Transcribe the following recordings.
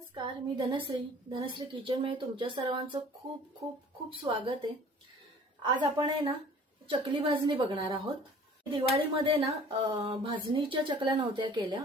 नमस्कार, मी धनश्री किचन मध्ये तुमच्या सर्वांचं खूप खूप खूप स्वागत आहे। आज आपण आहे ना चकली भाजणी बघणार आहोत। दिवाळीमध्ये ना भाजणीच्या चकल्या नव्हत्या केल्या,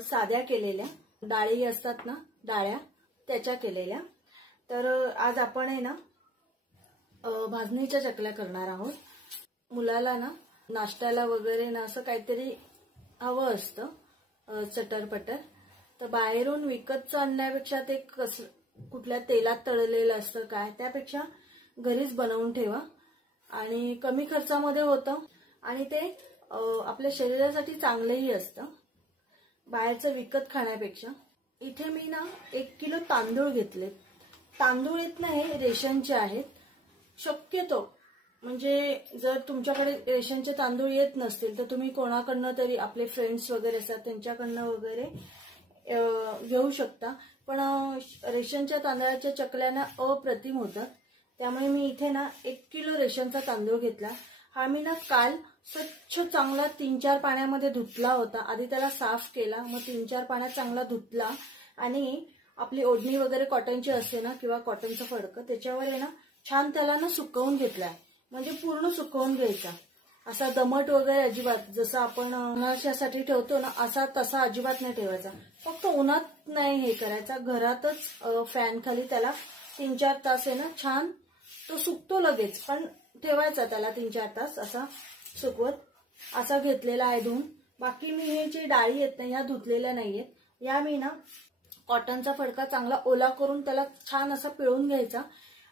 साध्या केलेल्या, डाळी असतात ना डाळ्या त्याच्या केलेल्या। तर आज आपण आहे ना भाजणीच्या चकल्या करणार आहोत। मुलाला ना नाश्त्याला वगैरे ना असं काहीतरी हवं असतं चटरपटर, तर बाहेरून विकतचं आणण्यापेक्षा ते कुठल्या तेलात तळलेलं असतं काय, त्यापेक्षा घरीच बनवून ठेवा आणि कमी खर्चामध्ये होतं आणि ते आपल्या शरीरासाठी चांगलंही असतं बाहेरचं विकत खाण्यापेक्षा। इथे मी ना 1 किलो तांदूळ घेतले। तांदूळ येत नाही, रेशनचे आहेत। शक्यतो म्हणजे जर तुमच्याकडे रेशनचे तांदूळ येत नसतील तर तुम्ही कोणाकडनं तरी, आपले फ्रेंड्स वगैरे असतात त्यांच्याकडनं वगैरे घेऊ शकता, पण रेशनच्या तांदळाच्या चकल्याना अप्रतिम होतात। त्यामुळे मी इथे ना 1 किलो रेशनचा तांदूळ घेतला। हा मी ना काल स्वच्छ चांगला 3-4 पाण्यामध्ये धुतला होता। आधी त्याला साफ केला, मग 3-4 पाण्यात चांगला धुतला आणि आपली ओढणी वगैरे कॉटनची असते ना किंवा कॉटनचं फडकं, त्याच्यावर आहे ना छान त्याला ना सुकवून घेतलाय। म्हणजे पूर्ण सुकवून घ्यायचा, असा दमट वगैरे अजिबात, जसं आपण उन्हाळ्यासाठी ठेवतो ना असा तसा अजिबात नाही ठेवायचा। फक्त उन्हात नाही हे करायचा, घरातच फॅन खाली त्याला 3-4 तास आहे ना छान तो सुकतो लगेच, पण ठेवायचा त्याला 3-4 तास असा सुकवत। असा घेतलेला आहे धुवून। बाकी मी हे जे डाळी आहेत ना ह्या धुतलेल्या नाहीयेत, या मी ना कॉटनचा फडका चांगला ओला करून त्याला छान असा पिळून घ्यायचा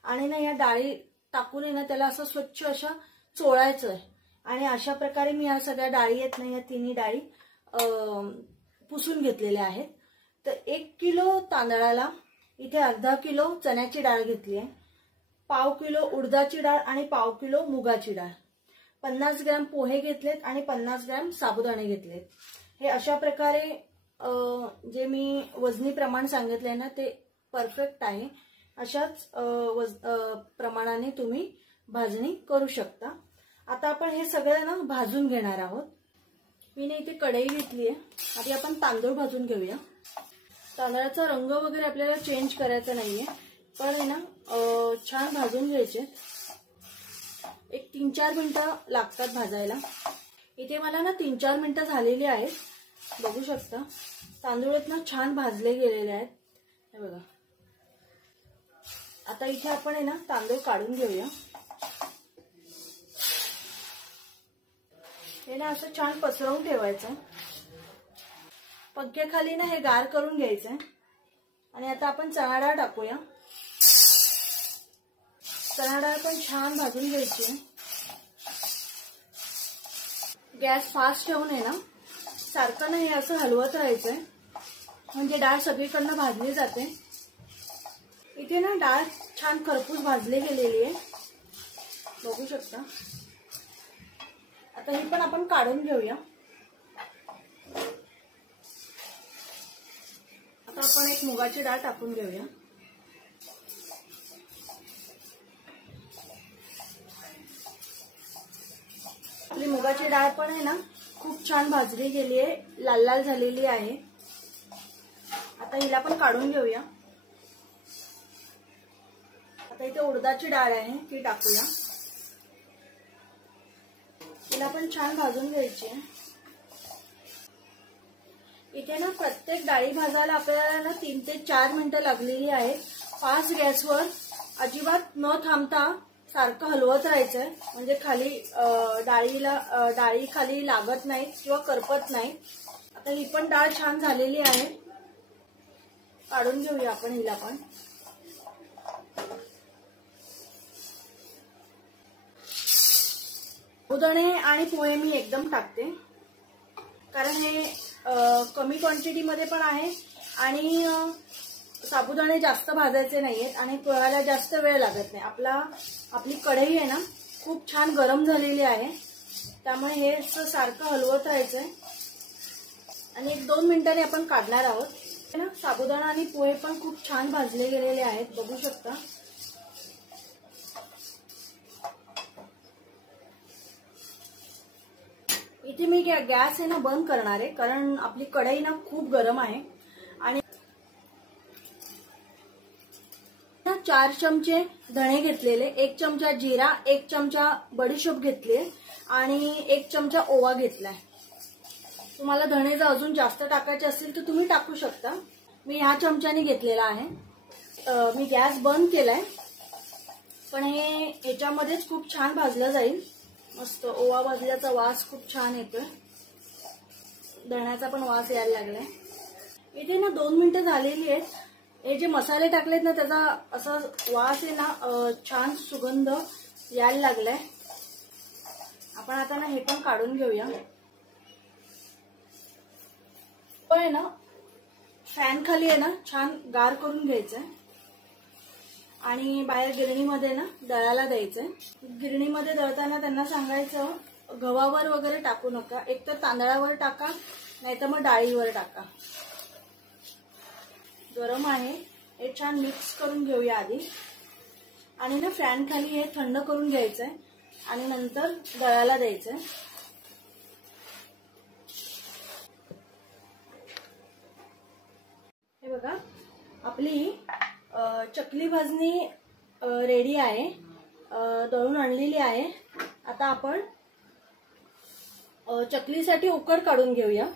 आणि ना या डाळी टाकून आहे ना त्याला असं स्वच्छ अशा चोळायचं आहे। आणि अशा प्रकारे मी या सगळ्या डाळी आहेत ना, या तिन्ही डाळी पुसून घेतलेल्या आहेत। तर 1 किलो तांदळाला इथे अर्धा किलो चण्याची डाळ घेतली आहे, 1/2 किलो उडदाची डाळ आणि 1/2 किलो मुगाची डाळ, 50 ग्रॅम पोहे घेतलेत आणि 50 ग्रॅम साबुदाणे घेतलेत। हे अशा प्रकारे जे मी वजनी प्रमाण सांगितले ना ते परफेक्ट आहे। अशाच प्रमाणाने तुम्ही भाजणी करू शकता। आता आपण हे सगळं ना भाजून घेणार आहोत। मी इथे कढई घेतली आहे। आधी आपण तांदूळ भाजून घेऊया। तांदळाचा रंग वगैरे आपल्याला चेंज करायचा नाहीये, पण आहे ना छान भाजून घ्यायचे। एक 3-4 मिनिटं लागतात भाजायला। इथे मला ना 3-4 मिनिटं झालेली आहेत, बघू शकता। तांदूळ ना छान भाजले गेलेले आहेत, हे बघा। आता इथे आपण आहे ना तांदूळ काढून घेऊया। हे ना असं छान पसरवून ठेवायचं, पंख्याखाली ना हे गार करून घ्यायचंय। आणि आता आपण चणा डाळ टाकूया। चणा डाळ पण छान भाजून घ्यायची। गॅस फास्ट ठेवून आहे ना सारखं ना हे असं हलवत राहायचंय, म्हणजे डाळ सगळीकडनं भाजली जाते। इथे ना डाळ छान खरपूस भाजली गेलेली आहे, बघू शकता। आता ही पण आपण काढून घेऊया। आता आपण एक मुगाची डाळ टाकून घेऊया। आपली मुगाची डाळ पण आहे ना खूप छान भाजली गेली आहे, लाल लाल झालेली आहे। आता हिला पण काढून घेऊया। आता इथे उडदाची डाळ आहे ती टाकूया। तिला पण छान भाजून घ्यायची आहे। इथे ना प्रत्येक डाळी भाजायला आपल्याला ना 3 ते 4 मिनिटं लागलेली आहेत। फास्ट गॅसवर अजिबात न थांबता सारखं हलवत राहायचंय, म्हणजे खाली डाळी खाली लागत नाही किंवा करपत नाही। आता ही पण डाळ छान झालेली आहे, काढून घेऊया आपण हिला पण। साबुदाणे आणि पोहे मी एकदम टाकते, कारण हे कमी क्वांटिटी मध्ये पण आहे आणि साबुदाणे जास्त भाजायचे नाहीयेत आणि पोह्याला जास्त वेळ लागत नाही। आपली कढई आहे ना खूप छान गरम झालेली आहे, त्यामुळे हे सारखं हलवत राहायचंय आणि 1-2 मिनिटांनी आपण काढणार आहोत ना। साबुदाणा आणि पोहे पण खूप छान भाजले गेलेले आहेत, बघू शकता। इथे मी गॅस आहे ना बंद करणार आहे, कारण आपली कढई ना खूप गरम आहे। आणि 4 चमचे धणे घेतलेले, 1 चमचा जिरा, 1 चमचा बडीशोप घेतली आणि 1 चमचा ओवा घेतलाय. तुम्हाला धणे जर अजून जास्त टाकायचे असतील तर तुम्ही टाकू शकता. मी ह्या चमच्याने घेतलेला आहे. मी गॅस बंद केलाय, पण हे याच्यामध्येच खूप छान भाजलं जाईल. मस्त ओवा भाजल्याचा वास खूप छान येतोय, धण्याचा पण वास यायला लागलाय. इथे ना 2 मिनिटं झालेली आहेत. हे जे मसाले टाकलेत ना त्याचा असा वास आहे ना, छान सुगंध यायला लागलाय. आपण आता ना हे पण काढून घेऊया. पण ना फॅन खाली आहे ना छान गार करून घ्यायचंय आणि बाहेर गिरणीमध्ये ना दळायला द्यायचंय. गिरणीमध्ये दळताना त्यांना सांगायचं गव्हावर वगैरे टाकू नका, एकतर तांदळावर टाका नाहीतर मग डाळीवर टाका. गरम आहे, हे छान मिक्स करून घेऊया आधी आणि ना फॅन खाली हे थंड करून घ्यायचंय आणि नंतर दळायला द्यायचंय. हे बघा आपली चकली भाजणी रेडी आहे, दळून आणलेली आहे. आता आपण चकलीसाठी उकड काढून घेऊया.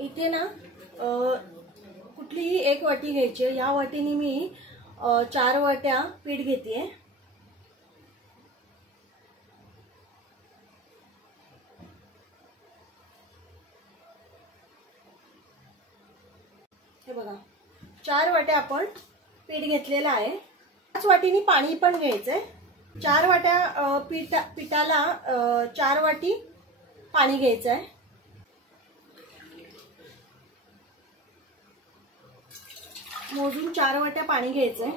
इथे ना कुठलीही 1 वाटी घ्यायची. या वाटीने मी 4 वाट्या पीठ घेतेय. हे बघा 4 वाट्या आपण पीठ घेतलेलं आहे. 5 वाटीनी पाणी पण घ्यायचंय. 4 वाट्या पिठाला 4 वाटी पाणी घ्यायचंय. मोजून 4 वाट्या पाणी घ्यायचंय.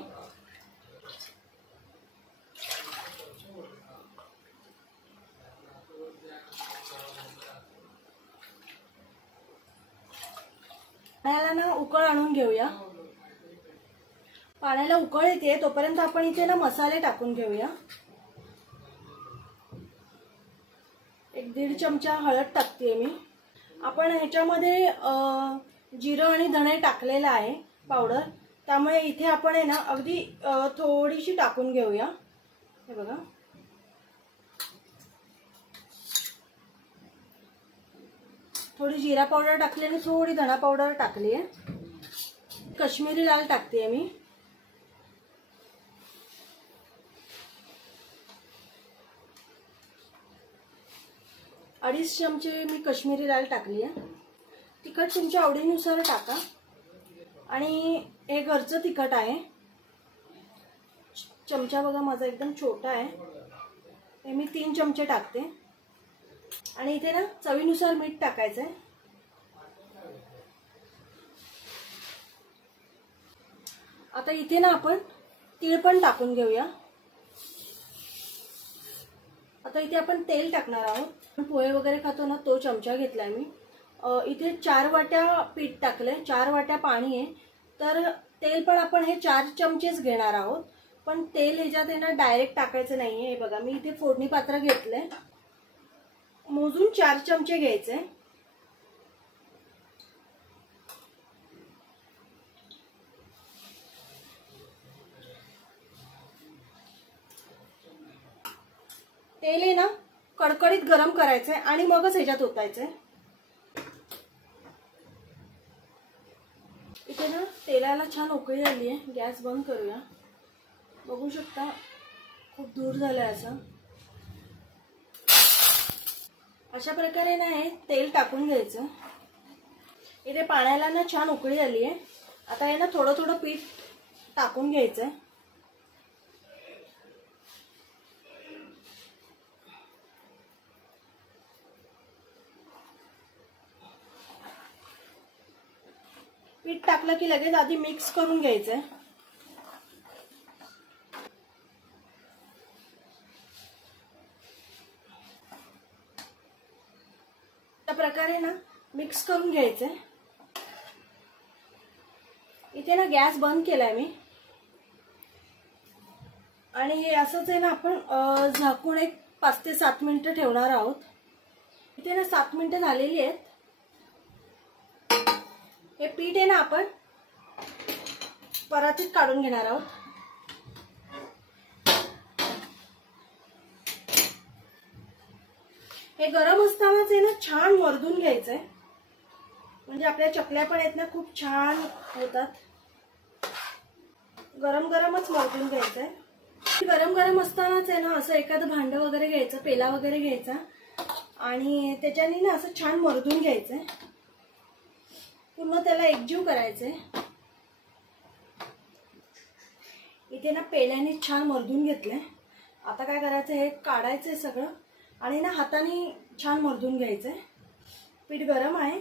पाण्याला ना उकळ आणून घेऊया. पाण्याला उकळ येते तोपर्यंत आपण इथे ना मसाले टाकून घेऊया. 1-1.5 चमचा हळद टाकते मी. आपण ह्याच्यामध्ये जिरं आणि धणे टाकलेलं आहे पावडर, त्यामुळे इथे आपण आहे ना अगदी थोडीशी टाकून घेऊया. हे बघा थोडी जिरा पावडर टाकली आणि थोडी धणा पावडर टाकली आहे. काश्मीरी लाल टाकते मी. अडीच चमचे मी काश्मीरी लाल टाकली आहे. तिखट तुमच्या आवडीनुसार टाका आणि हे घरचं तिखट आहे. चमचा बघा माझा एकदम छोटा आहे, हे मी 3 चमचे टाकते. आणि इथे ना चवीनुसार मीठ टाकायचंय. आता इथे ना आपण तीळ पण टाकून घेऊया. आता इथे आपण तेल टाकणार आहोत. पोहे वगैरे खातो ना तो चमचा घेतलाय मी. इथे 4 वाट्या पीठ टाकले, 4 वाट्या पाणी आहे, तर तेल पण आपण हे 4 चमचेच घेणार आहोत. पण तेल ह्याच्यात आहे ना डायरेक्ट टाकायचं नाहीये. हे बघा मी इथे फोडणी पात्र घेतलंय, मोजून 4 चमचे घ्यायचे. तेल आहे ना कडकडीत गरम करायचंय आणि मगच ह्याच्यात ओतायचंय. इथे ना तेलाला छान उकळी आली आहे. गॅस बंद करूया. बघू शकता खूप दूर झालंय असं. अशा प्रकारे ना हे तेल टाकून घ्यायचं. इथे पाण्याला ना छान उकळी आली आहे. आता हे ना थोडं थोडं पीठ टाकून घ्यायचंय. पीठ टाकलं की लगेच आधी मिक्स करून घ्यायचंय. त्या प्रकारे ना मिक्स करून घ्यायचंय. इथे ना गॅस बंद केलाय मी आणि हे असंच आहे ना आपण झाकून एक 5 ते 7 मिनिटं ठेवणार आहोत. इथे ना 7 मिनिटं झालेली आहेत. हे पीठ आहे ना आपण परातीत काढून घेणार आहोत. हे गरम असतानाच आहे ना छान मर्दून घ्यायचंय, म्हणजे आपल्या चकल्या पण आहेत ना खूप छान होतात. गरम गरमच मर्दून घ्यायचंय. गरम गरम असतानाच आहे ना असं एखादं भांडं वगैरे घ्यायचं, पेला वगैरे घ्यायचा आणि त्याच्याने ना असं छान मर्दून घ्यायचंय. पूर्ण त्याला एकजीव करायचंय. इथे ना पेल्याने छान मर्दून घेतलंय. आता काय करायचं, हे काढायचंय सगळं आणि ना हाताने छान मर्दून घ्यायचंय. पीठ गरम आहे.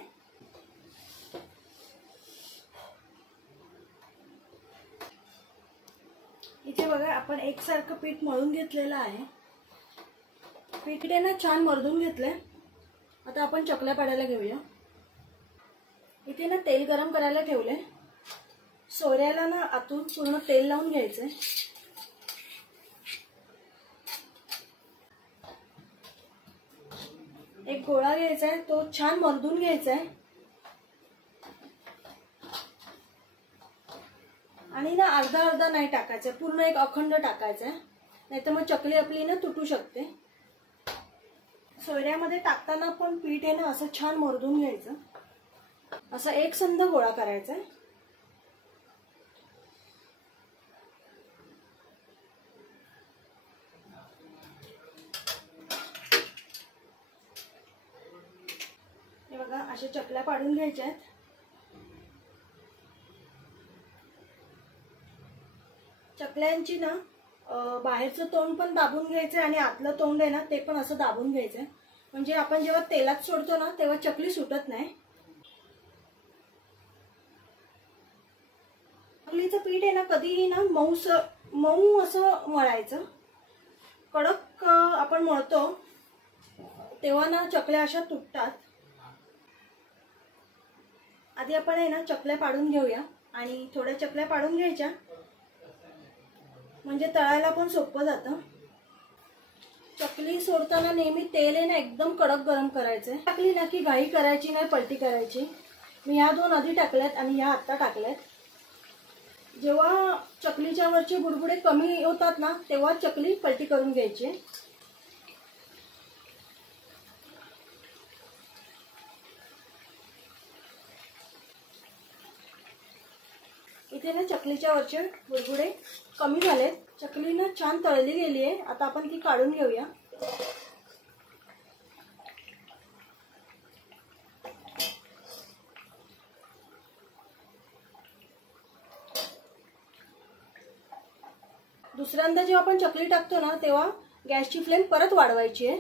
इथे बघा आपण एकसारखं पीठ मळून घेतलेलं आहे. पीठ ना छान मर्दून घेतलंय. आता आपण चकल्या पाडायला घेऊया. इथे ना तेल गरम करायला ठेवलंय. सोऱ्याला ना आतून पूर्ण तेल लावून घ्यायचंय. एक गोळा घ्यायचा आहे, तो छान मर्दून घ्यायचा आहे आणि ना अर्धा अर्धा नाही टाकायचं, पूर्ण एक अखंड टाकायचा आहे, नाहीतर मग चकली आपली ना तुटू शकते. सोयऱ्यामध्ये टाकताना पण पीठ आहे ना असं छान मर्दून घ्यायचं. असा एक संध गोळा करायचा आहे. हे बघा अशा चकल्या पाडून घ्यायच्या आहेत. चकल्यांची ना बाहेरचं तोंड पण दाबून घ्यायचंय आणि आतलं तोंड आहे ना ते पण असं दाबून घ्यायचंय, म्हणजे आपण जेव्हा तेलात सोडतो ना तेव्हा चकली सुटत नाही. चकलीचं पीठ आहे ना कधीही ना मऊ असं मळायचं. कडक आपण मळतो तेव्हा ना चकल्या अशा तुटतात. आधी आपण आहे ना चकल्या पाडून घेऊया आणि थोड्या चकल्या पाडून घ्यायच्या, म्हणजे तळायला पण सोपं जातं. चकली सोडताना नेहमी तेल आहे ना एकदम कडक गरम करायचंय. टाकली ना की घाई करायची नाही, पलटी करायची. मी ह्या दोन आधी टाकल्यात आणि ह्या आत्ता टाकल्यात. जेव्हा चकलीच्या वरचे बुडबुडे कमी होतात ना तेव्हा चकली पलटी करून घ्यायची. इथे ना चकलीच्या वरचे बुडबुडे कमी झालेत. चकली ना छान तळली गेली आहे. आता आपण ती काढून घेऊया. दुसऱ्यांदा जेव्हा आपण चकली टाकतो ना तेव्हा गॅसची फ्लेम परत वाढवायची आहे.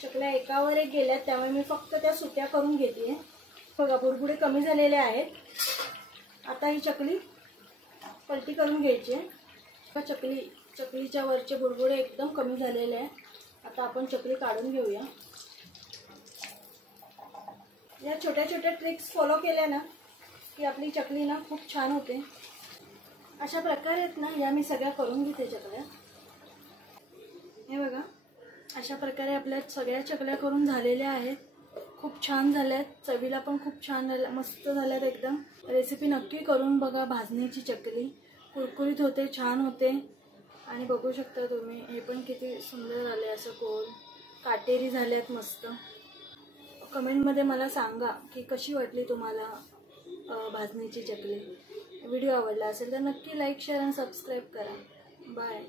चकल्या एकावर एक गेल्यात त्यामुळे मी फक्त त्या सुट्या करून घेते. बघा बुडबुडे कमी झालेले आहेत. आता ही चकली पलटी करून घ्यायची आहे. चकलीच्या वरचे बुडबुडे एकदम कमी झालेले आहे. आता आपण चकली काढून घेऊया. या छोट्या छोट्या ट्रिक्स फॉलो केल्या ना की आपली चकली ना खूप छान होते. अशा प्रकारे आहेत ना या मी सगळ्या करून घेते चकल्या. हे बघा अशा प्रकारे आपल्या सगळ्या चकल्या करून झालेल्या आहेत. खूप छान झाल्यात. चवीला पण खूप छान झाल्या, मस्त झाल्यात एकदम. रेसिपी नक्की करून बघा. भाजणीची चकली कुरकुरीत होते, छान होते. आणि बघू शकता तुम्ही हे पण किती सुंदर झाले, असं गोल काटेरी झाल्यात मस्त. कमेंटमध्ये मला सांगा की कशी वाटली तुम्हाला भाजणीची चकली. व्हिडिओ आवडला असेल तर नक्की लाईक, शेअर आणि सबस्क्राईब करा. बाय.